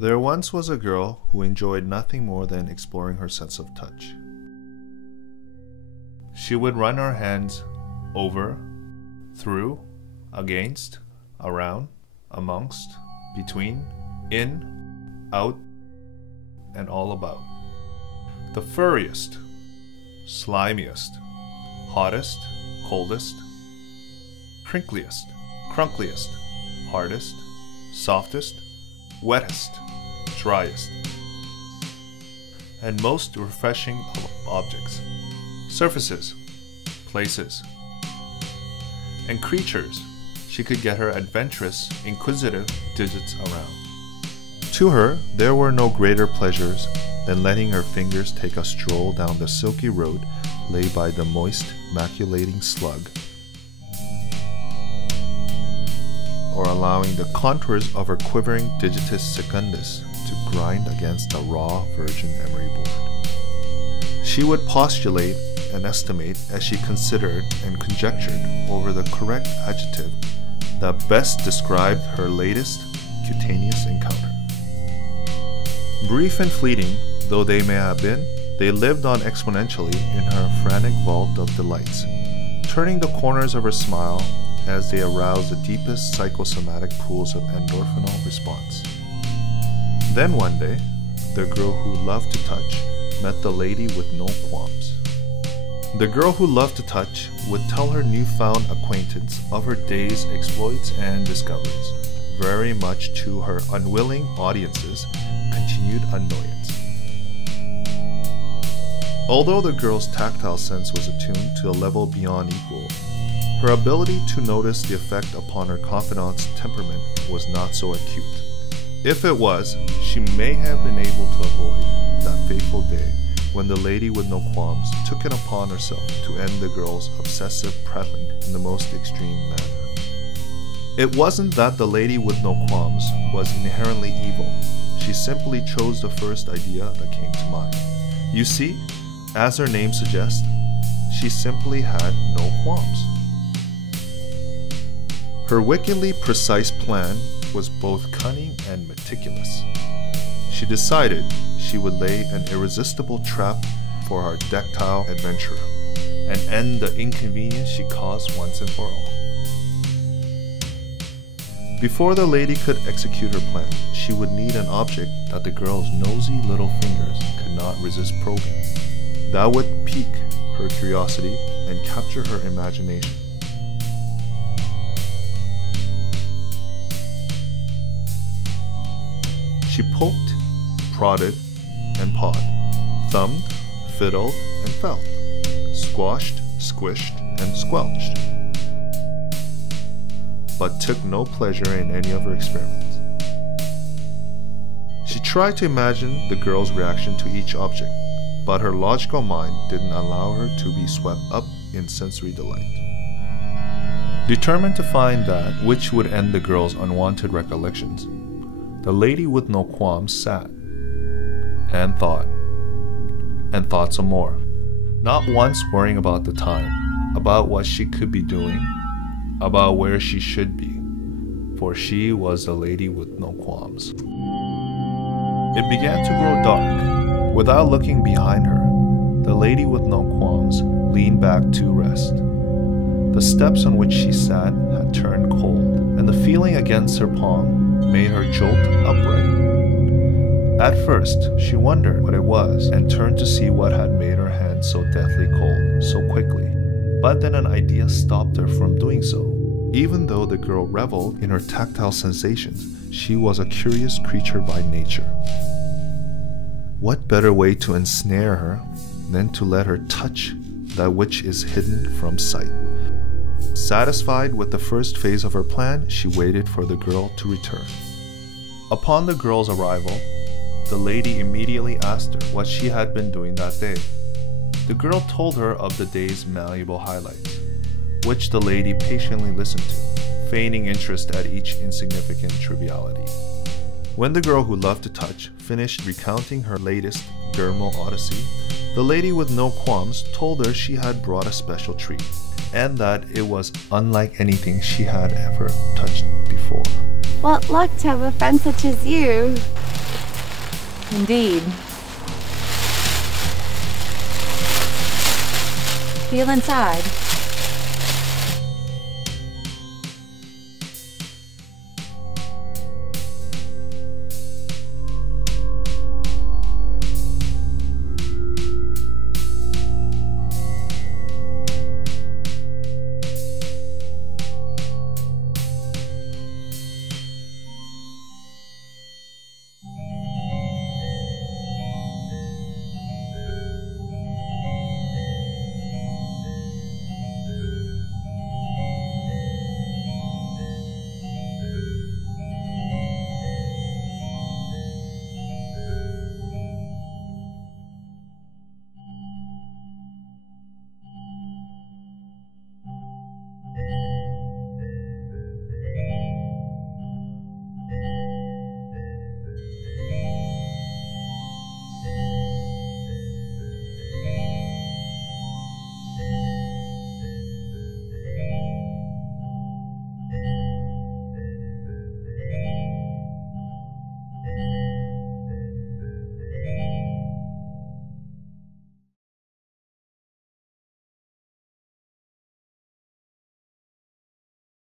There once was a girl who enjoyed nothing more than exploring her sense of touch. She would run her hands over, through, against, around, amongst, between, in, out, and all about. The furriest, slimiest, hottest, coldest, crinkliest, crunkliest, hardest, softest, wettest, driest, and most refreshing of objects, surfaces, places, and creatures. She could get her adventurous, inquisitive digits around. To her, there were no greater pleasures than letting her fingers take a stroll down the silky road laid by the moist, maculating slug, or allowing the contours of her quivering digitus secundus to grind against a raw virgin emery board. She would postulate and estimate as she considered and conjectured over the correct adjective that best described her latest cutaneous encounter. Brief and fleeting though they may have been, they lived on exponentially in her frantic vault of delights, turning the corners of her smile as they aroused the deepest psychosomatic pools of endorphinal response. Then one day, the girl who loved to touch met the lady with no qualms. The girl who loved to touch would tell her newfound acquaintance of her day's exploits and discoveries, very much to her unwilling audience's continued annoyance. Although the girl's tactile sense was attuned to a level beyond equal, her ability to notice the effect upon her confidant's temperament was not so acute. If it was, she may have been able to avoid that fateful day when the lady with no qualms took it upon herself to end the girl's obsessive prattling in the most extreme manner. It wasn't that the lady with no qualms was inherently evil. She simply chose the first idea that came to mind. You see, as her name suggests, she simply had no qualms. Her wickedly precise plan was both cunning and meticulous. She decided she would lay an irresistible trap for our tactile adventurer and end the inconvenience she caused once and for all. Before the lady could execute her plan, she would need an object that the girl's nosy little fingers could not resist probing. That would pique her curiosity and capture her imagination. She poked, prodded, and pawed, thumbed, fiddled, and felt, squashed, squished, and squelched, but took no pleasure in any of her experiments. She tried to imagine the girl's reaction to each object, but her logical mind didn't allow her to be swept up in sensory delight. Determined to find that which would end the girl's unwanted recollections, the lady with no qualms sat and thought some more, not once worrying about the time, about what she could be doing, about where she should be, for she was the lady with no qualms. It began to grow dark. Without looking behind her, the lady with no qualms leaned back to rest. The steps on which she sat had turned cold, and the feeling against her palm made her jolt upright. At first, she wondered what it was and turned to see what had made her hand so deathly cold so quickly. But then an idea stopped her from doing so. Even though the girl reveled in her tactile sensations, she was a curious creature by nature. What better way to ensnare her than to let her touch that which is hidden from sight? Satisfied with the first phase of her plan, she waited for the girl to return. Upon the girl's arrival, the lady immediately asked her what she had been doing that day. The girl told her of the day's malleable highlights, which the lady patiently listened to, feigning interest at each insignificant triviality. When the girl who loved to touch finished recounting her latest dermal odyssey, the lady with no qualms told her she had brought a special treat, and that it was unlike anything she had ever touched before. What luck to have a friend such as you. Indeed. Feel inside.